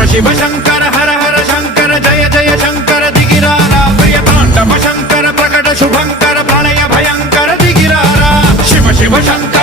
शिव शंकर हर हर शंकर जय जय शंकर दिगिरारा प्रिय तांडव शंकर प्रकट शुभंकर प्रलय भयंकर दिगिरारा शिव शिव शंकर